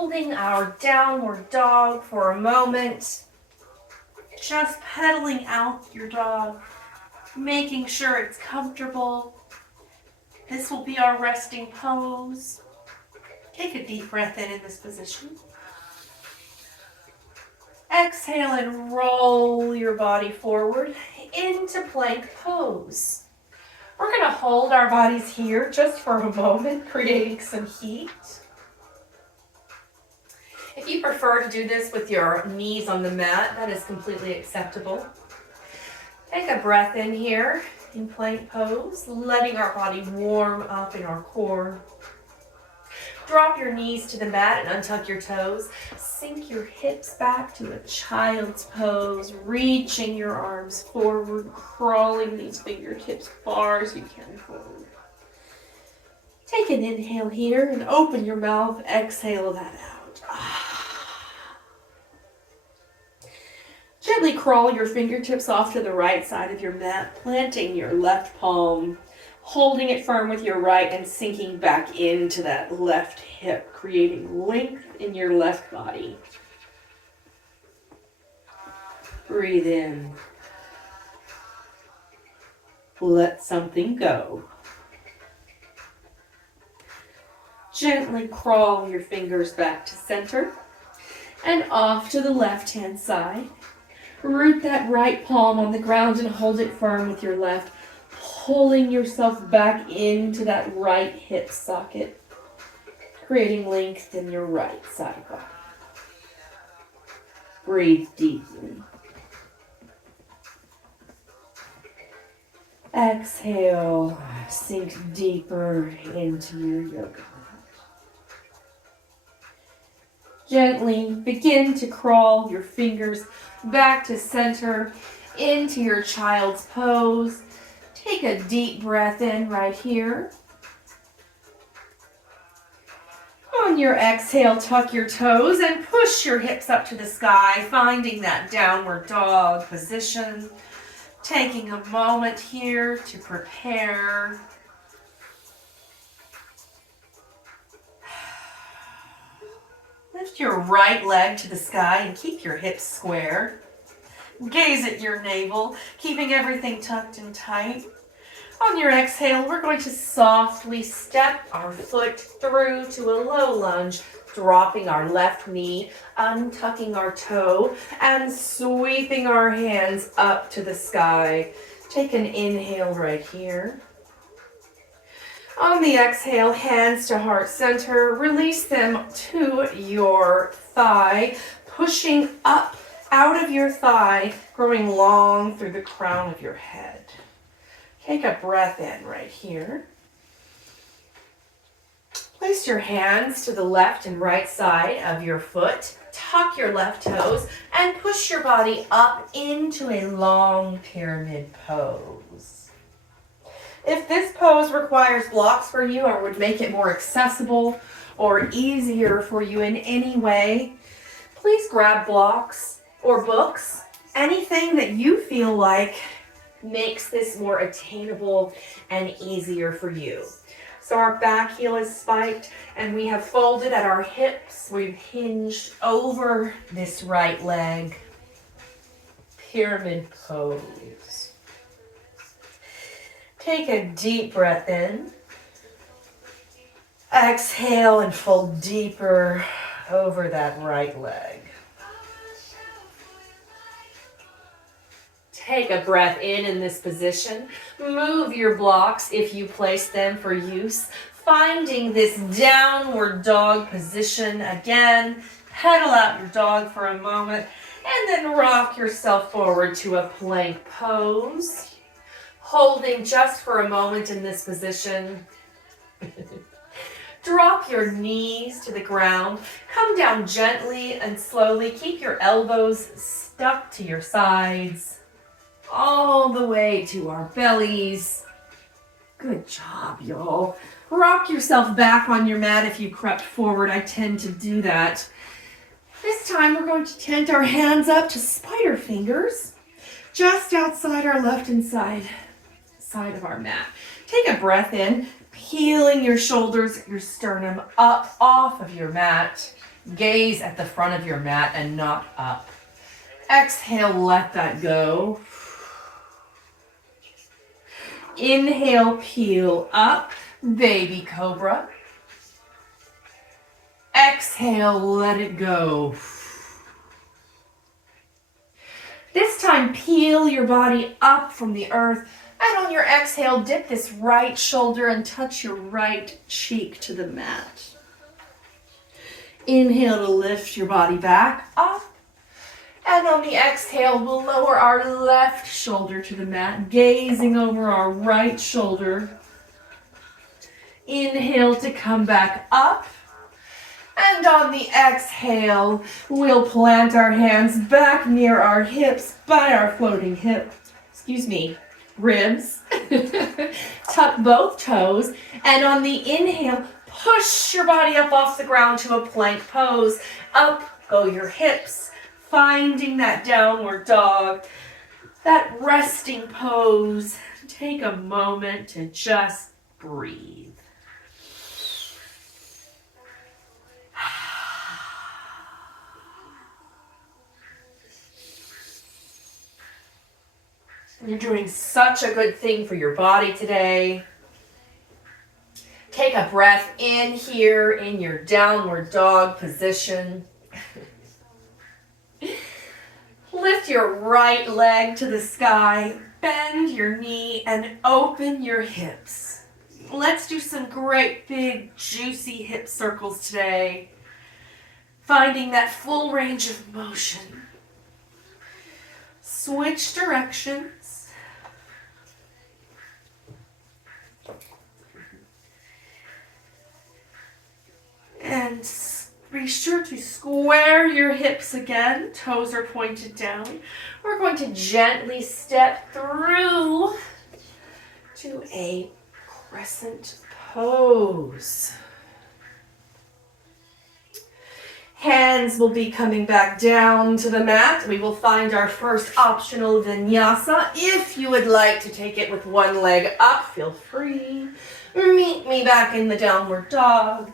holding our downward dog for a moment. Just pedaling out your dog, making sure it's comfortable. This will be our resting pose. Take a deep breath in this position. Exhale and roll your body forward into plank pose. We're going to hold our bodies here just for a moment, creating some heat. If you prefer to do this with your knees on the mat, that is completely acceptable. Take a breath in here in plank pose, letting our body warm up in our core. Drop your knees to the mat and untuck your toes. Sink your hips back to a child's pose, reaching your arms forward, crawling these fingertips far as you can forward. Take an inhale here and open your mouth. Exhale that out. Gently crawl your fingertips off to the right side of your mat, planting your left palm, holding it firm with your right and sinking back into that left hip, creating length in your left body. Breathe in. Let something go. Gently crawl your fingers back to center and off to the left-hand side. Root that right palm on the ground and hold it firm with your left, pulling yourself back into that right hip socket, creating length in your right side body. Breathe deeply. Exhale, sink deeper into your yoga mat. Gently begin to crawl your fingers back to center into your child's pose. Take a deep breath in right here. On your exhale, tuck your toes and push your hips up to the sky, finding that downward dog position. Taking a moment here to prepare. Lift your right leg to the sky and keep your hips square. Gaze at your navel, keeping everything tucked and tight. On your exhale, we're going to softly step our foot through to a low lunge, dropping our left knee, untucking our toe, and sweeping our hands up to the sky. Take an inhale right here. On the exhale, hands to heart center, release them to your thigh, pushing up out of your thigh, growing long through the crown of your head. Take a breath in right here. Place your hands to the left and right side of your foot. Tuck your left toes and push your body up into a long pyramid pose. If this pose requires blocks for you or would make it more accessible or easier for you in any way, please grab blocks or books, anything that you feel like makes this more attainable and easier for you. So our back heel is spiked and we have folded at our hips. We've hinged over this right leg. Pyramid pose. Take a deep breath in. Exhale and fold deeper over that right leg. Take a breath in this position. Move your blocks if you place them for use. Finding this downward dog position again. Pedal out your dog for a moment and then rock yourself forward to a plank pose. Holding just for a moment in this position. Drop your knees to the ground. Come down gently and slowly. Keep your elbows stuck to your sides. All the way to our bellies. Good job, y'all. Rock yourself back on your mat if you crept forward. I tend to do that. This time we're going to tent our hands up to spider fingers just outside our left-hand side of our mat. Take a breath in, peeling your shoulders, your sternum up off of your mat. Gaze at the front of your mat and not up. Exhale, let that go. Inhale, peel up, baby cobra. Exhale, let it go. This time, peel your body up from the earth, and on your exhale, dip this right shoulder and touch your right cheek to the mat. Inhale to lift your body back up, and on the exhale, we'll lower our left shoulder to the mat, gazing over our right shoulder. Inhale to come back up. And on the exhale, we'll plant our hands back near our hips by our floating ribs. Tuck both toes. And on the inhale, push your body up off the ground to a plank pose. Up go your hips, finding that downward dog, that resting pose. Take a moment to just breathe. You're doing such a good thing for your body today. Take a breath in here in your downward dog position. Lift your right leg to the sky, bend your knee, and open your hips. Let's do some great big juicy hip circles today. Finding that full range of motion. Switch directions. And be sure to square your hips again. Toes are pointed down. We're going to gently step through to a crescent pose. Hands will be coming back down to the mat. We will find our first optional vinyasa. If you would like to take it with one leg up, feel free. Meet me back in the downward dog,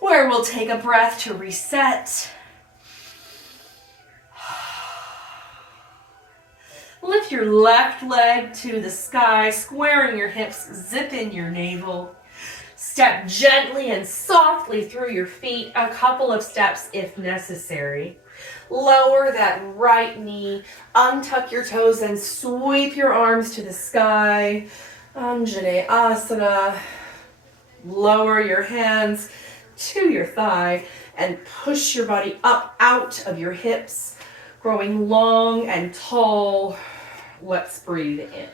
where we'll take a breath to reset. Lift your left leg to the sky, squaring your hips, zip in your navel. Step gently and softly through your feet, a couple of steps if necessary. Lower that right knee, untuck your toes and sweep your arms to the sky. Anjaneyasana. Lower your hands to your thigh and push your body up out of your hips, growing long and tall. Let's breathe in.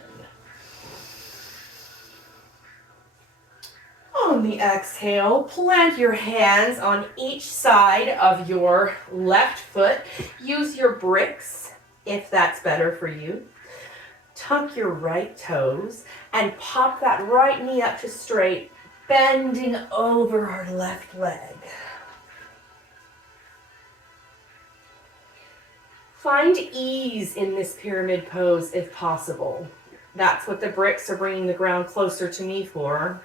On the exhale, plant your hands on each side of your left foot. Use your bricks if that's better for you. Tuck your right toes and pop that right knee up to straight, bending over our left leg. Find ease in this pyramid pose if possible. That's what the bricks are bringing the ground closer to me for.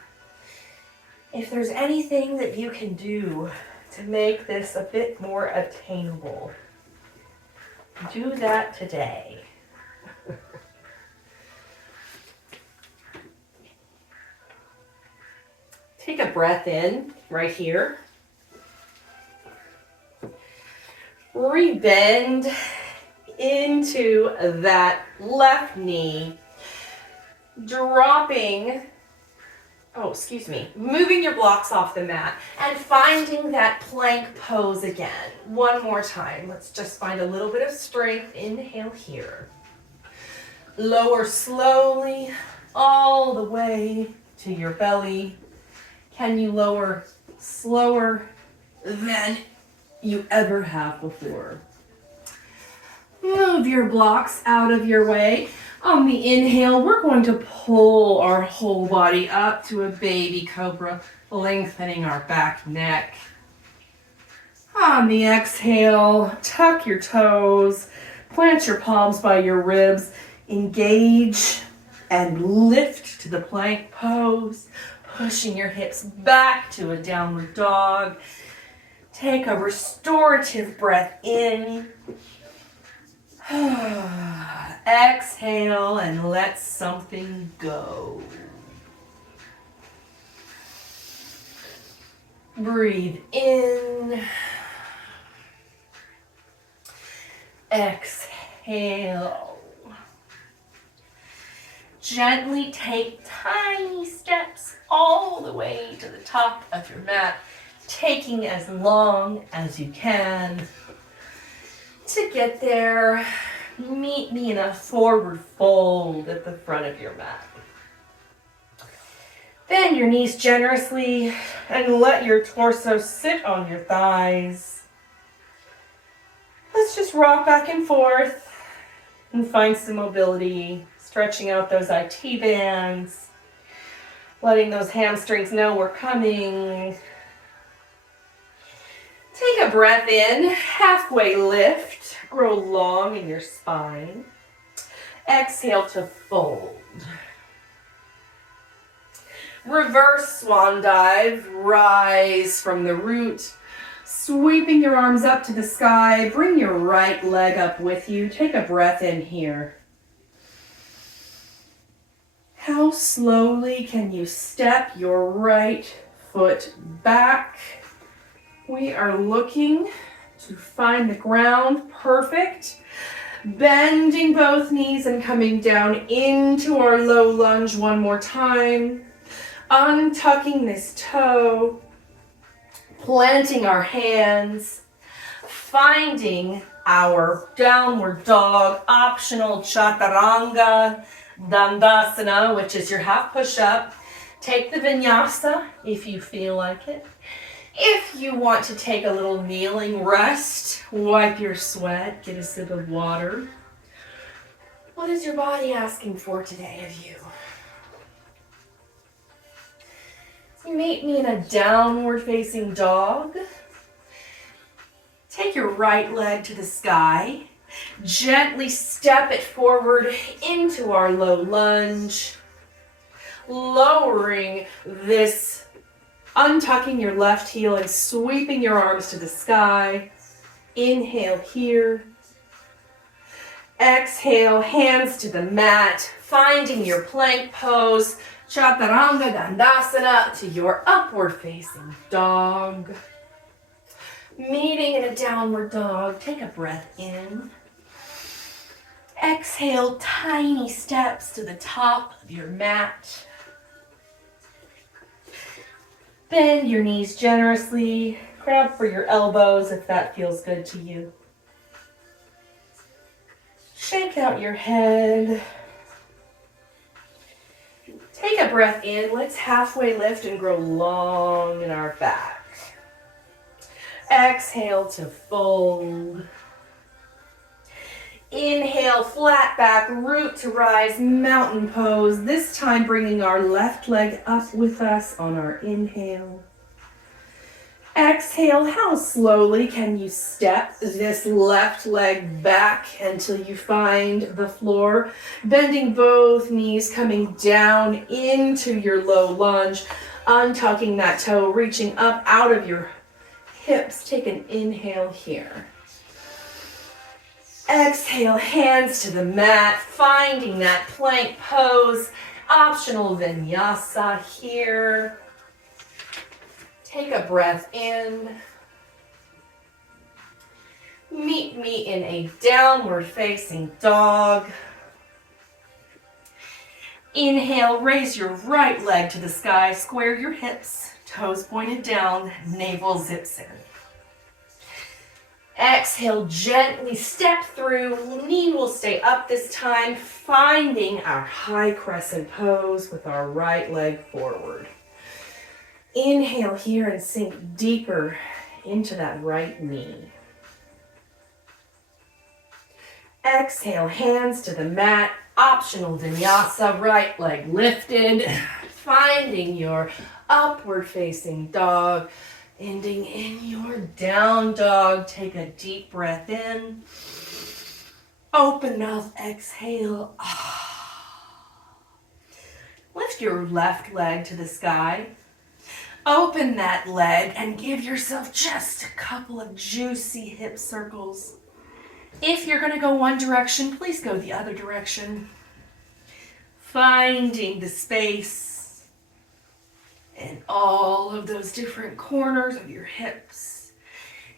If there's anything that you can do to make this a bit more attainable, do that today. Take a breath in right here. Rebend into that left knee, moving your blocks off the mat and finding that plank pose again. One more time. Let's just find a little bit of strength. Inhale here. Lower slowly all the way to your belly. Can you lower slower than you ever have before? Move your blocks out of your way. On the inhale, we're going to pull our whole body up to a baby cobra, lengthening our back neck. On the exhale, tuck your toes, plant your palms by your ribs, engage and lift to the plank pose, pushing your hips back to a downward dog. Take a restorative breath in. Exhale and let something go. Breathe in. Exhale. Gently take tiny steps all the way to the top of your mat, taking as long as you can. To get there, meet me in a forward fold at the front of your mat. Bend your knees generously and let your torso sit on your thighs. Let's just rock back and forth and find some mobility, stretching out those IT bands, letting those hamstrings know we're coming. Take a breath in, halfway lift, grow long in your spine. Exhale to fold. Reverse swan dive, rise from the root, sweeping your arms up to the sky. Bring your right leg up with you. Take a breath in here. How slowly can you step your right foot back? We are looking to find the ground. Perfect. Bending both knees and coming down into our low lunge one more time. Untucking this toe. Planting our hands. Finding our downward dog, optional chaturanga dandasana, which is your half push-up. Take the vinyasa if you feel like it. If you want to take a little kneeling rest, wipe your sweat, get a sip of water. What is your body asking for today of you? Meet me in a downward facing dog. Take your right leg to the sky. Gently step it forward into our low lunge. Lowering this, untucking your left heel and sweeping your arms to the sky. Inhale here. Exhale, hands to the mat, finding your plank pose, chaturanga dandasana, to your upward facing dog. Meeting in a downward dog, take a breath in. Exhale, tiny steps to the top of your mat. Bend your knees generously. Grab for your elbows if that feels good to you. Shake out your head. Take a breath in. Let's halfway lift and grow long in our back. Exhale to fold. Inhale, flat back, root to rise, mountain pose. This time bringing our left leg up with us on our inhale. Exhale, how slowly can you step this left leg back until you find the floor? Bending both knees, coming down into your low lunge, untucking that toe, reaching up out of your hips. Take an inhale here. Exhale, hands to the mat, finding that plank pose, optional vinyasa here. Take a breath in. Meet me in a downward facing dog. Inhale, raise your right leg to the sky, square your hips, toes pointed down, navel zips in. Exhale, gently step through, knee will stay up this time, finding our high crescent pose with our right leg forward. Inhale here and sink deeper into that right knee. Exhale, hands to the mat, optional vinyasa, right leg lifted, finding your upward facing dog, ending in your down dog. Take a deep breath in, open mouth, exhale. Lift your left leg to the sky. Open that leg and give yourself just a couple of juicy hip circles. If you're going to go one direction, please go the other direction. Finding the space in all of those different corners of your hips.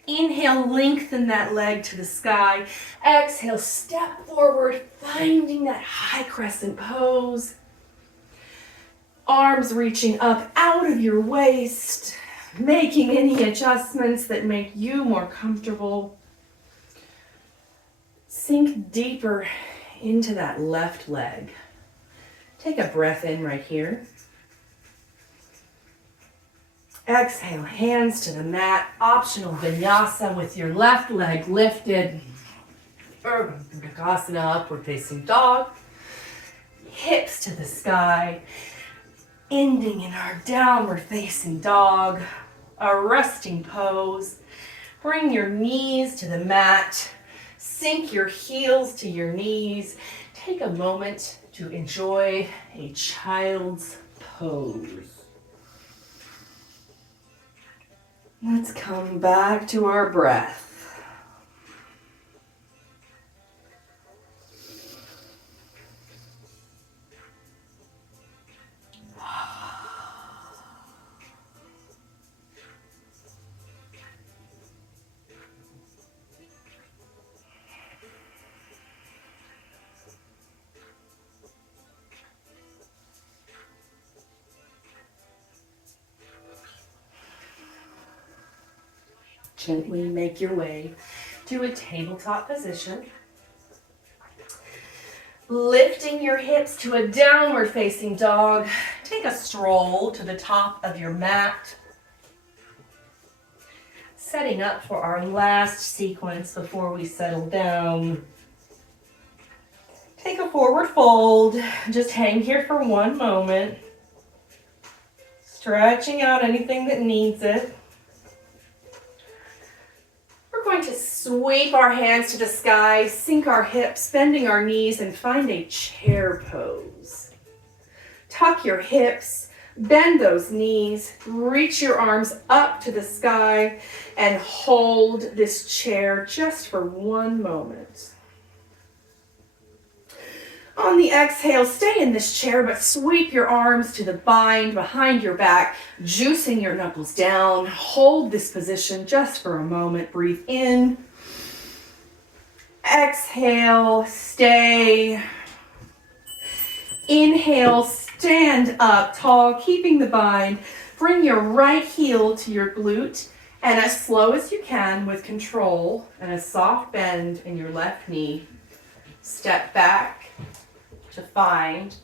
Inhale, lengthen that leg to the sky. Exhale, step forward, finding that high crescent pose. Arms reaching up out of your waist, making any adjustments that make you more comfortable. Sink deeper into that left leg. Take a breath in right here. Exhale, hands to the mat. Optional vinyasa with your left leg lifted. Urdhva Muktasana, upward facing dog. Hips to the sky. Ending in our downward facing dog, a resting pose. Bring your knees to the mat. Sink your heels to your knees. Take a moment to enjoy a child's pose. Let's come back to our breath. Gently make your way to a tabletop position. Lifting your hips to a downward facing dog. Take a stroll to the top of your mat. Setting up for our last sequence before we settle down. Take a forward fold. Just hang here for one moment. Stretching out anything that needs it. We're going to sweep our hands to the sky, sink our hips, bending our knees, and find a chair pose. Tuck your hips, bend those knees, reach your arms up to the sky, and hold this chair just for one moment. On the exhale, stay in this chair, but sweep your arms to the bind behind your back, juicing your knuckles down. Hold this position just for a moment. Breathe in. Exhale, stay. Inhale, stand up tall, keeping the bind. Bring your right heel to your glute, and as slow as you can with control and a soft bend in your left knee, step back to find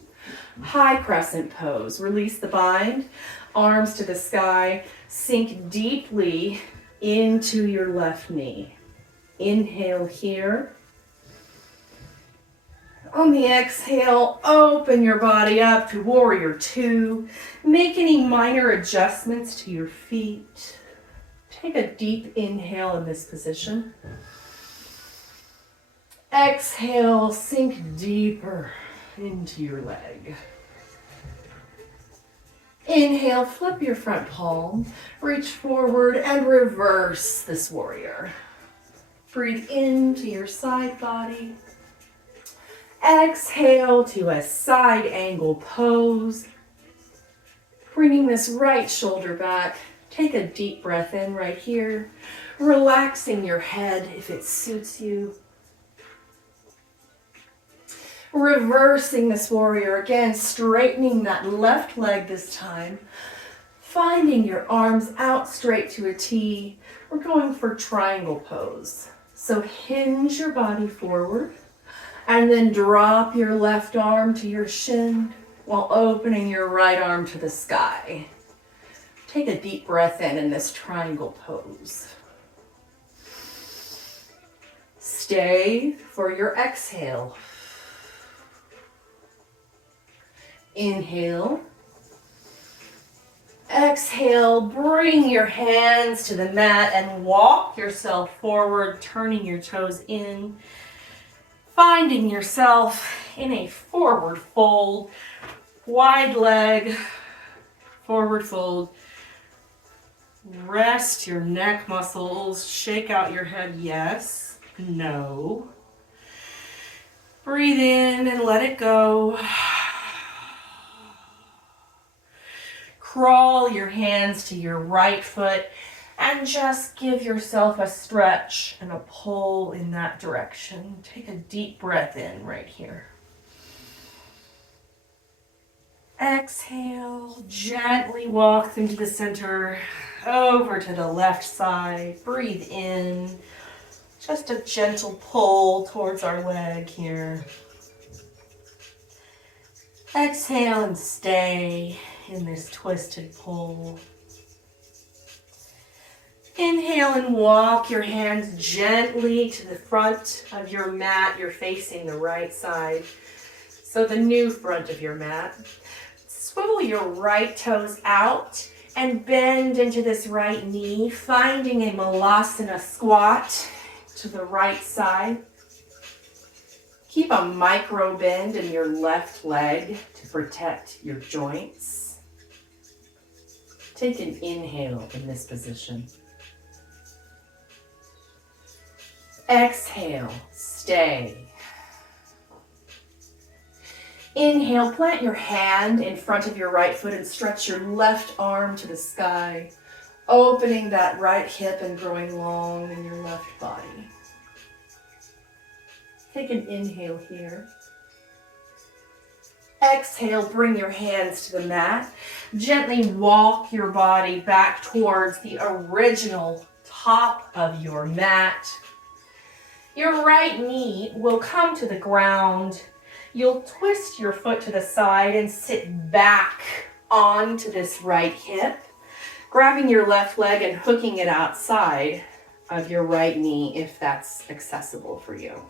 high crescent pose. Release the bind, arms to the sky, sink deeply into your left knee. Inhale here. On the exhale, open your body up to warrior two. Make any minor adjustments to your feet. Take a deep inhale in this position. Exhale, sink deeper into your leg. Inhale, flip your front palm, reach forward and reverse this warrior. Breathe into your side body. Exhale to a side angle pose. Bringing this right shoulder back. Take a deep breath in right here, relaxing your head if it suits you. Reversing this warrior again, straightening that left leg this time. Finding your arms out straight to a T. We're going for triangle pose. So hinge your body forward and then drop your left arm to your shin while opening your right arm to the sky. Take a deep breath in this triangle pose. Stay for your exhale. Inhale. Exhale, bring your hands to the mat and walk yourself forward, turning your toes in, finding yourself in a forward fold, wide leg, forward fold, Rest your neck muscles. Shake out your head. Yes. No. Breathe in and let it go. Crawl your hands to your right foot and just give yourself a stretch and a pull in that direction. Take a deep breath in right here. Exhale, gently walk them to the center, over to the left side. Breathe in. Just a gentle pull towards our leg here. Exhale and stay in this twisted pull. Inhale and walk your hands gently to the front of your mat. You're facing the right side, so the new front of your mat. Swivel your right toes out and bend into this right knee, finding a Malasana squat to the right side. Keep a micro bend in your left leg to protect your joints. Take an inhale in this position. Exhale, stay. Inhale, plant your hand in front of your right foot and stretch your left arm to the sky, opening that right hip and growing long in your left body. Take an inhale here. Exhale, bring your hands to the mat. Gently walk your body back towards the original top of your mat. Your right knee will come to the ground. You'll twist your foot to the side and sit back onto this right hip, grabbing your left leg and hooking it outside of your right knee if that's accessible for you.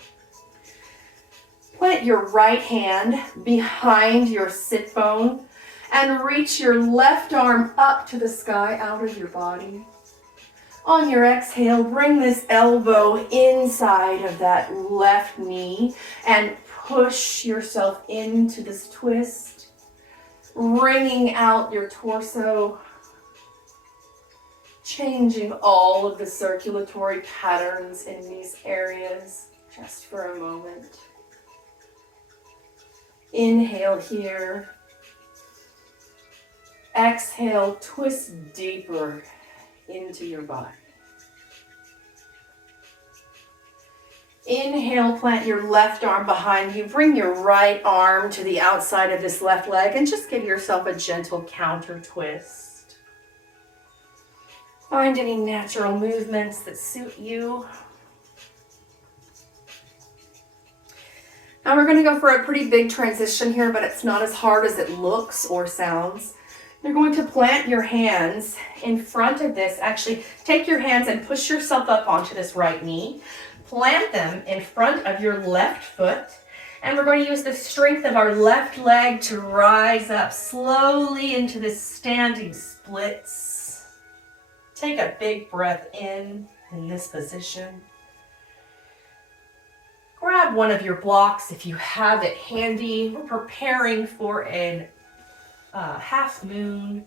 Plant your right hand behind your sit bone and reach your left arm up to the sky out of your body. On your exhale, bring this elbow inside of that left knee and push yourself into this twist, wringing out your torso, changing all of the circulatory patterns in these areas just for a moment. Inhale here. Exhale, twist deeper into your body. Inhale, plant your left arm behind you. Bring your right arm to the outside of this left leg and just give yourself a gentle counter twist. Find any natural movements that suit you. Now we're going to go for a pretty big transition here, but it's not as hard as it looks or sounds. You're going to plant your hands in front of this. Actually, take your hands and push yourself up onto this right knee. Plant them in front of your left foot. And we're going to use the strength of our left leg to rise up slowly into this standing splits. Take a big breath in this position. Grab one of your blocks if you have it handy. We're preparing for a half moon.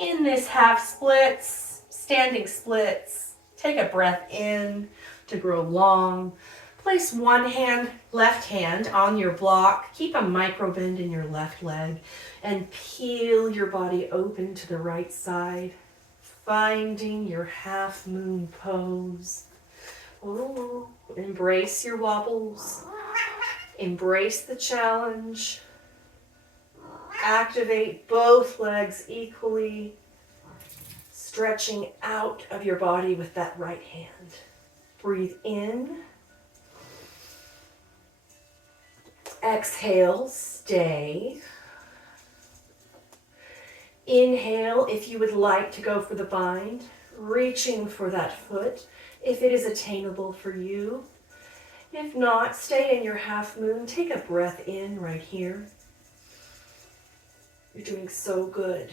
In this half splits, standing splits, take a breath in to grow long. Place one hand, left hand on your block. Keep a micro bend in your left leg and peel your body open to the right side, finding your half moon pose. Ooh, embrace your wobbles. Embrace the challenge. Activate both legs equally, stretching out of your body with that right hand. Breathe in. Exhale, stay. Inhale if you would like to go for the bind, reaching for that foot if it is attainable for you. If not, stay in your half moon. Take a breath in right here. You're doing so good.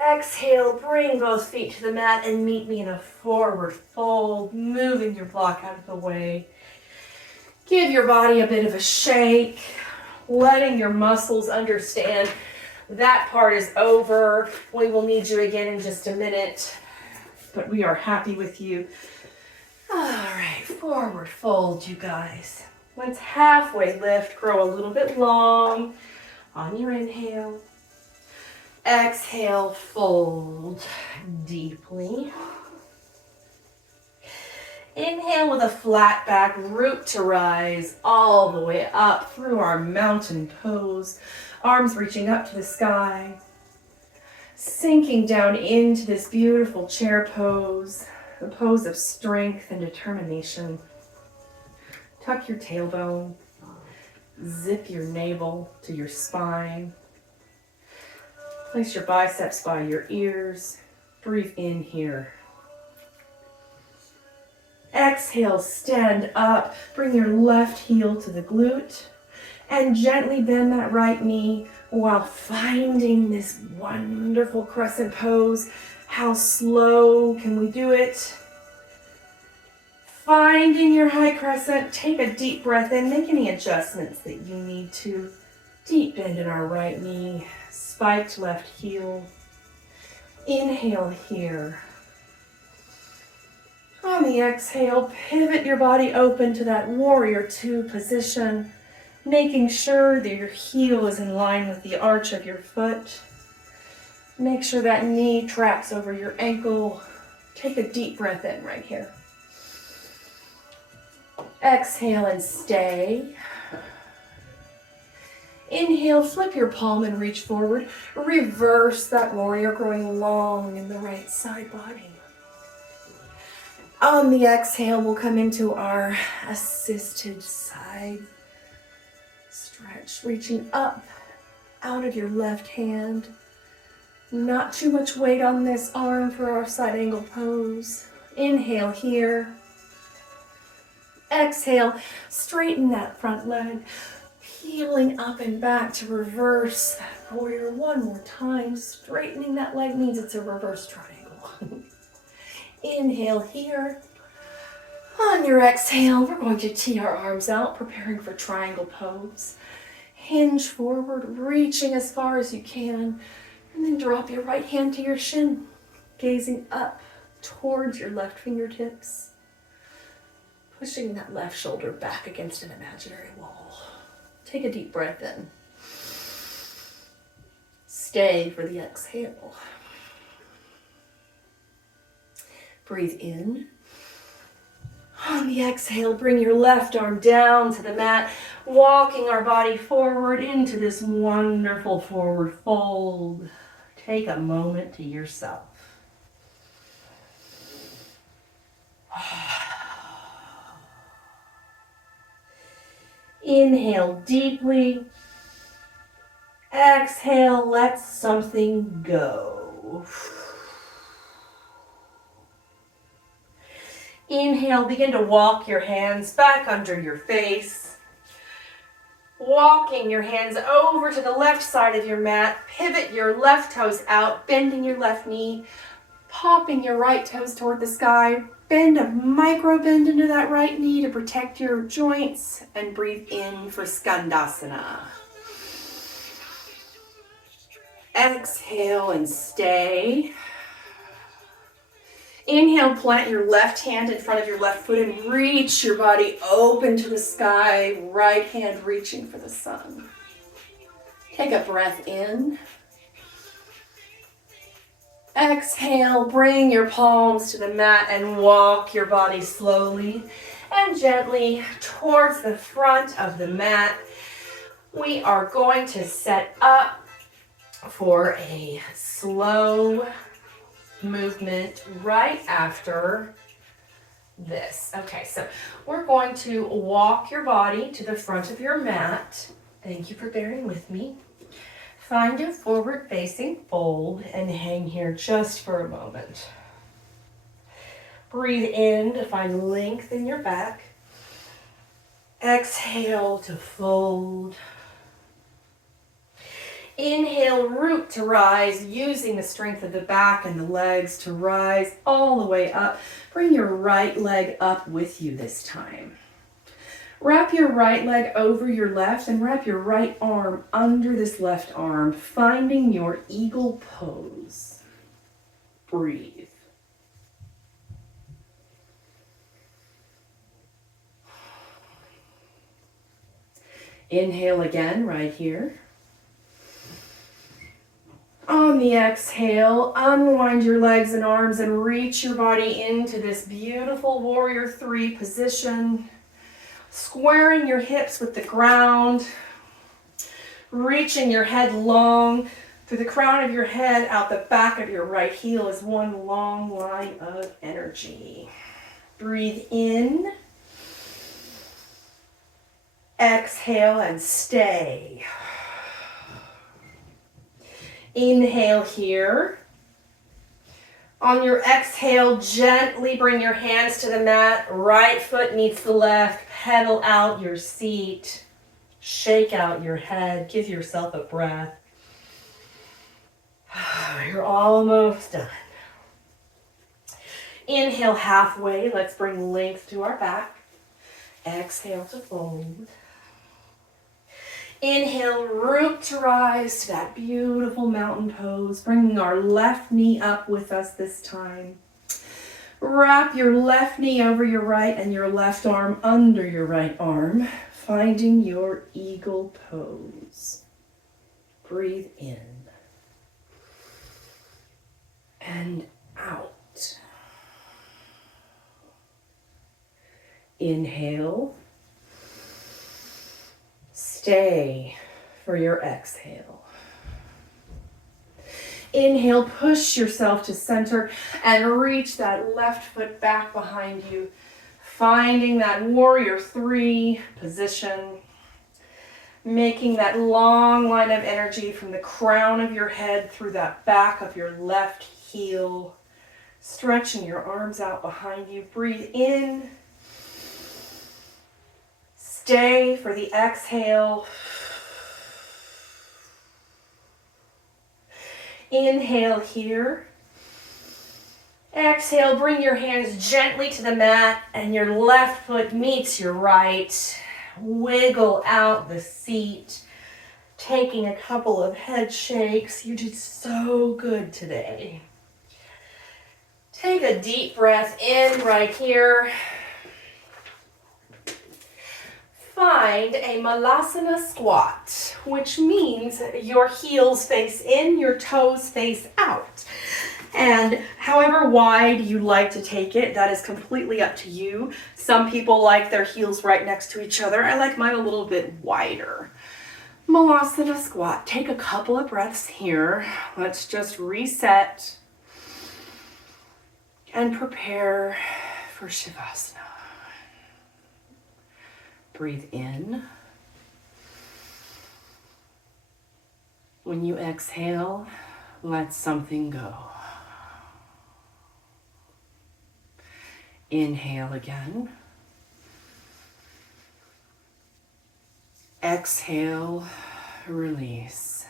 Exhale, bring both feet to the mat and meet me in a forward fold, moving your block out of the way. Give your body a bit of a shake, letting your muscles understand that part is over. We will need you again in just a minute. but we are happy with you. All right, forward fold, you guys. Let's halfway lift, grow a little bit long on your inhale. Exhale, fold deeply. Inhale with a flat back, root to rise all the way up through our mountain pose. Arms reaching up to the sky. Sinking down into this beautiful chair pose, the pose of strength and determination. Tuck your tailbone. Zip your navel to your spine. Place your biceps by your ears. Breathe in here. Exhale, stand up. Bring your left heel to the glute and gently bend that right knee while finding this wonderful crescent pose. How slow can we do it? Finding your high crescent. Take a deep breath in. Make any adjustments that you need to. Deep bend in our right knee. Spiked left heel. Inhale here. On the exhale, pivot your body open to that warrior two position, making sure that your heel is in line with the arch of your foot. Make sure that knee tracks over your ankle. Take a deep breath in right here. Exhale and stay. Inhale, flip your palm and reach forward. Reverse that warrior, growing long in the right side body. On the exhale, we'll come into our assisted side stretch, reaching up out of your left hand. Not too much weight on this arm for our side angle pose. Inhale here. Exhale, straighten that front leg. Peeling up and back to reverse that warrior one more time. Straightening that leg means it's a reverse triangle. Inhale here. On your exhale, we're going to tee our arms out, preparing for triangle pose. Hinge forward, reaching as far as you can, and then drop your right hand to your shin, gazing up towards your left fingertips, pushing that left shoulder back against an imaginary wall. Take a deep breath in. Stay for the exhale. Breathe in. On the exhale, bring your left arm down to the mat, walking our body forward into this wonderful forward fold. Take a moment to yourself. Inhale deeply. Exhale, let something go. Inhale, begin to walk your hands back under your face. Walking your hands over to the left side of your mat. Pivot your left toes out, bending your left knee, popping your right toes toward the sky. Bend a micro bend into that right knee to protect your joints, and breathe in for Skandasana. Exhale and stay. Inhale, plant your left hand in front of your left foot and reach your body open to the sky, right hand reaching for the sun. Take a breath in. Exhale, bring your palms to the mat and walk your body slowly and gently towards the front of the mat. We are going to set up for a slow movement right after this. Okay, so we're going to walk your body to the front of your mat. Thank you for bearing with me. Find a forward-facing fold and hang here just for a moment. Breathe in to find length in your back. Exhale to fold. Inhale, root to rise, using the strength of the back and the legs to rise all the way up. Bring your right leg up with you this time. Wrap your right leg over your left and wrap your right arm under this left arm, finding your eagle pose. Breathe. Inhale again right here. On the exhale, unwind your legs and arms and reach your body into this beautiful warrior three position. Squaring your hips with the ground. Reaching your head long through the crown of your head, out the back of your right heel is one long line of energy. Breathe in. Exhale and stay. Inhale here. On your exhale, gently bring your hands to the mat. Right foot meets the left. Pedal out your seat. Shake out your head. Give yourself a breath. You're almost done. Inhale halfway. Let's bring length to our back. Exhale to fold. Inhale, root to rise to that beautiful mountain pose, bringing our left knee up with us this time. Wrap your left knee over your right and your left arm under your right arm, finding your eagle pose. Breathe in and out. Inhale. Stay for your exhale. Inhale, push yourself to center and reach that left foot back behind you, finding that warrior three position, making that long line of energy from the crown of your head through that back of your left heel, stretching your arms out behind you. Breathe in. Stay for the exhale. Inhale here. Exhale, bring your hands gently to the mat and your left foot meets your right. Wiggle out the seat, taking a couple of head shakes. You did so good today. Take a deep breath in right here. Find a Malasana squat, which means your heels face in, your toes face out. And however wide you like to take it, that is completely up to you. Some people like their heels right next to each other. I like mine a little bit wider. Malasana squat. Take a couple of breaths here. Let's just reset and prepare for Shavasana. Breathe in. When you exhale, let something go. Inhale again. Exhale, release.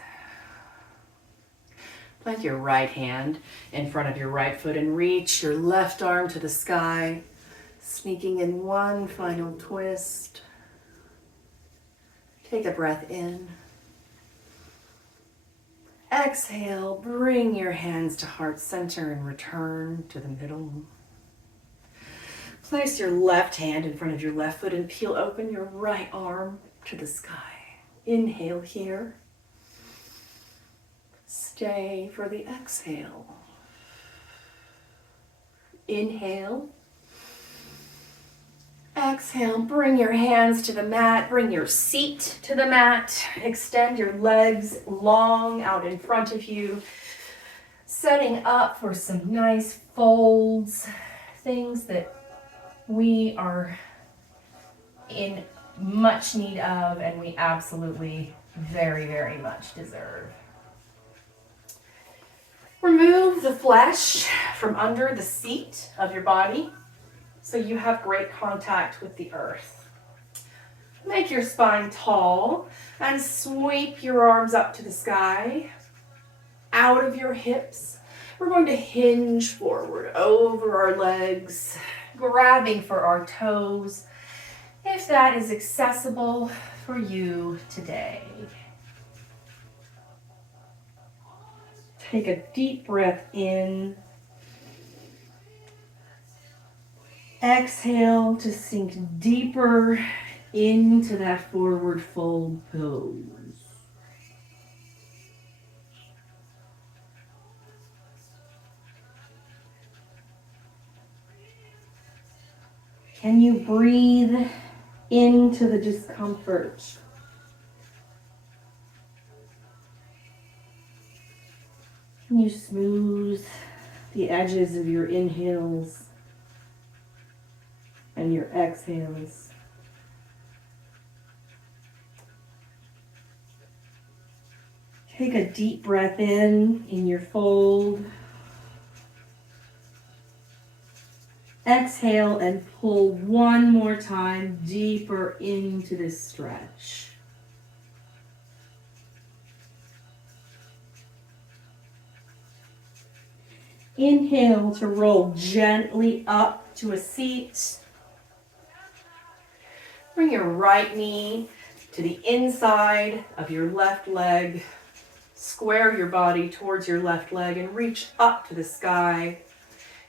Plant your right hand in front of your right foot and reach your left arm to the sky, sneaking in one final twist. Take a breath in. Exhale, bring your hands to heart center and return to the middle. Place your left hand in front of your left foot and peel open your right arm to the sky. Inhale here. Stay for the exhale. Inhale. Exhale, bring your hands to the mat, bring your seat to the mat, extend your legs long out in front of you, setting up for some nice folds, things that we are in much need of and we absolutely very, very much deserve. Remove the flesh from under the seat of your body so you have great contact with the earth. Make your spine tall and sweep your arms up to the sky, out of your hips. We're going to hinge forward over our legs, grabbing for our toes, if that is accessible for you today. Take a deep breath in. Exhale to sink deeper into that forward fold pose. Can you breathe into the discomfort? Can you smooth the edges of your inhales and your exhales? Take a deep breath in your fold. Exhale and pull one more time deeper into this stretch. Inhale to roll gently up to a seat. Bring your right knee to the inside of your left leg. Square your body towards your left leg and reach up to the sky.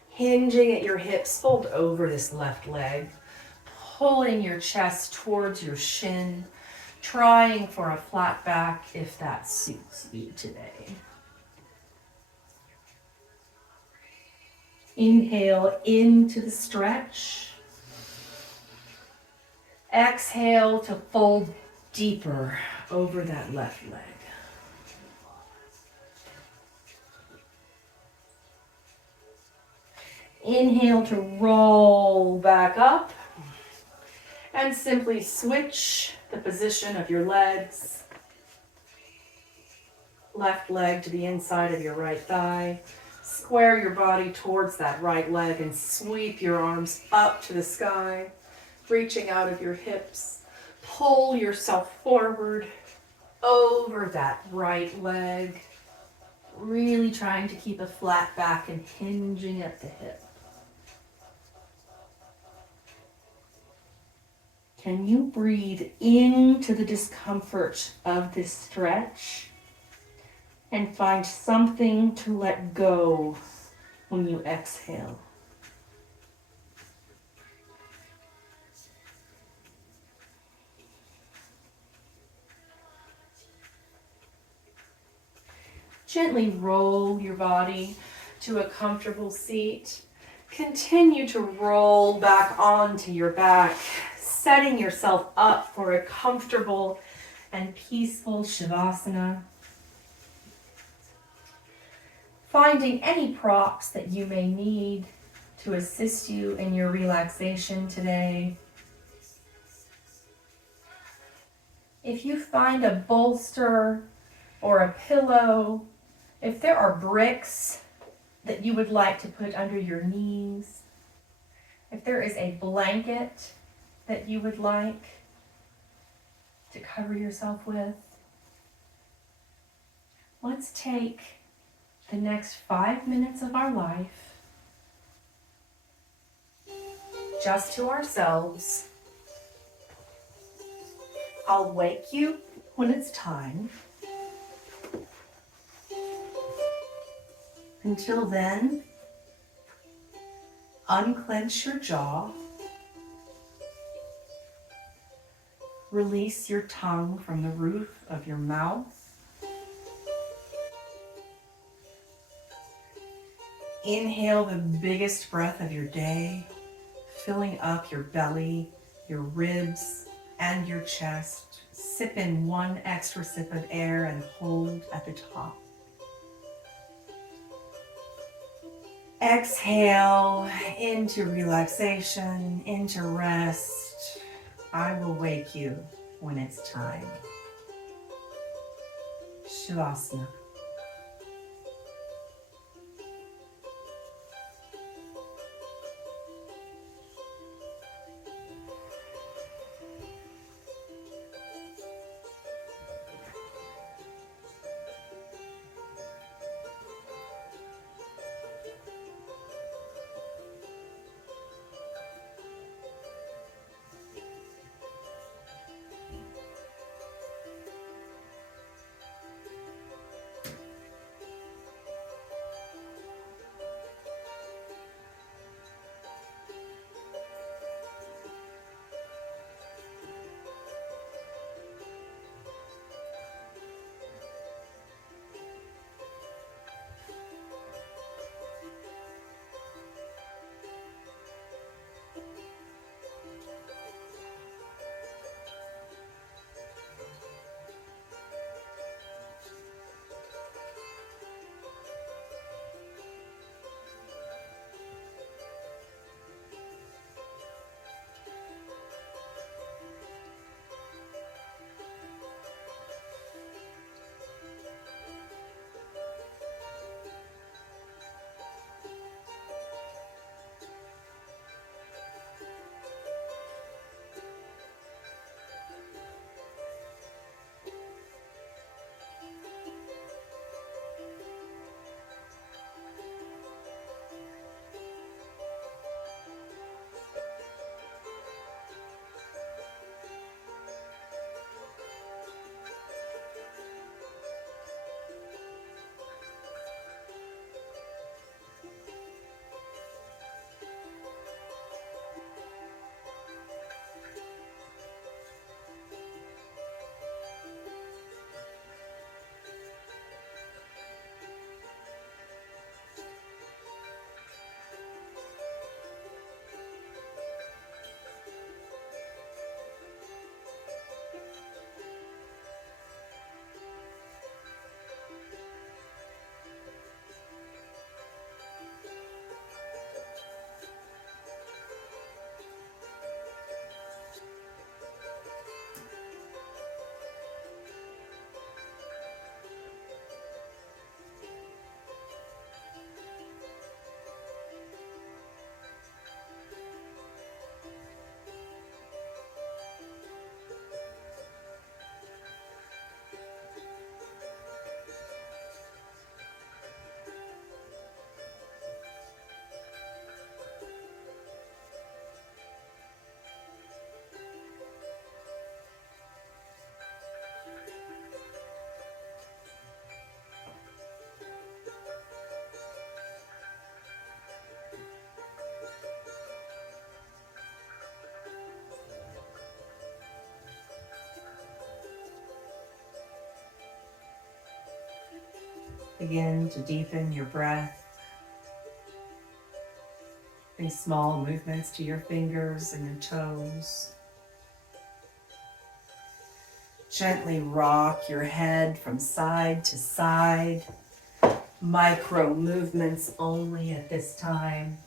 Hinging at your hips, fold over this left leg. Pulling your chest towards your shin. Trying for a flat back if that suits you today. Inhale into the stretch. Exhale to fold deeper over that left leg. Inhale to roll back up and simply switch the position of your legs. Left leg to the inside of your right thigh. Square your body towards that right leg and sweep your arms up to the sky, reaching out of your hips. Pull yourself forward over that right leg, really trying to keep a flat back and hinging at the hip. Can you breathe into the discomfort of this stretch and find something to let go when you exhale? Gently roll your body to a comfortable seat. Continue to roll back onto your back, setting yourself up for a comfortable and peaceful Shavasana. Finding any props that you may need to assist you in your relaxation today. If you find a bolster or a pillow, if there are bricks that you would like to put under your knees, if there is a blanket that you would like to cover yourself with, let's take the next 5 minutes of our life just to ourselves. I'll wake you when it's time. Until then, unclench your jaw. Release your tongue from the roof of your mouth. Inhale the biggest breath of your day, filling up your belly, your ribs, and your chest. Sip in one extra sip of air and hold at the top. Exhale into relaxation, into rest. I will wake you when it's time. Shavasana. Begin to deepen your breath. Any small movements to your fingers and your toes. Gently rock your head from side to side. Micro movements only at this time.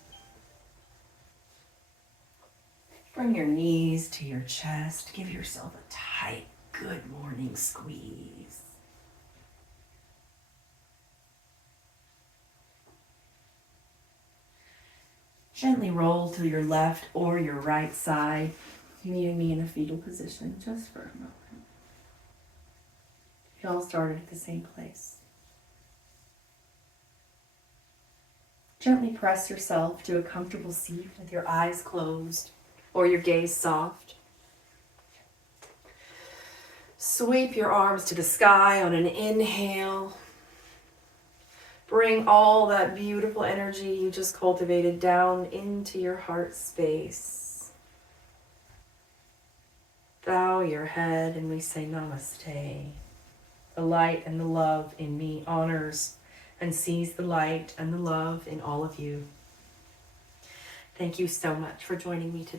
Bring your knees to your chest. Give yourself a tight, good morning squeeze. Gently roll to your left or your right side, meeting me in a fetal position just for a moment. You all started at the same place. Gently press yourself to a comfortable seat with your eyes closed or your gaze soft. Sweep your arms to the sky on an inhale. Bring all that beautiful energy you just cultivated down into your heart space. Bow your head and we say namaste. The light and the love in me honors and sees the light and the love in all of you. Thank you so much for joining me today.